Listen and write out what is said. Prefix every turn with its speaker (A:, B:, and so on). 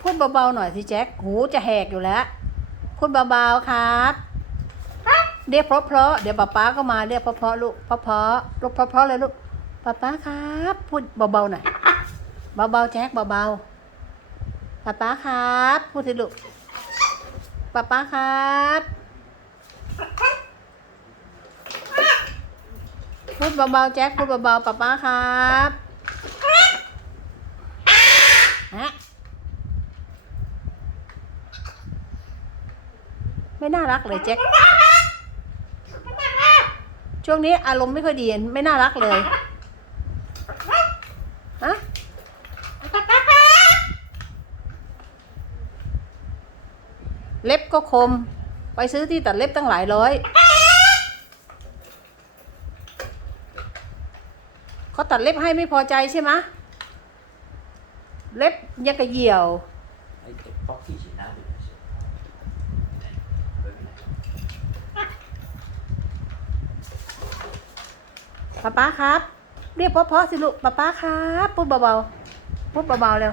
A: พูดเบาๆหน่อยสิแจ็ค หูจะแหกอยู่แล้ว พูดเบาๆครับเรียกเพราะๆเดี๋ยวป๊าป๊าก็มาเรียกเพราะๆลูกเพราะๆลูกเพราะๆเลยลูกป๊าป๊าครับ พูดเบาๆหน่อยเบาๆแจ็คเบาๆป๊าป๊าครับ พูดสิลูกป๊าป๊าครับพูดเบาๆแจ็คพูดเบาๆป๊าป๊าครับฮะ ไม่น่ารักเลยแจ็คช่วงนี้อารมณ์ไม่ค่อยดีไม่น่ารักเลยฮะเล็บก็คม ไปซื้อที่ตัดเล็บตั้งหลายร้อยเขาตัดเล็บให้ไม่พอใจใช่ไหมเล็บยังกระเหี่ยว
B: ไอ้ตกป๊อกที่ฉีดน้ำ
A: ป๊าป๊าครับ เรียกเพราะๆสิลูกป๊าป๊าครับ พูดเบาๆ พูดเบาๆเร็ว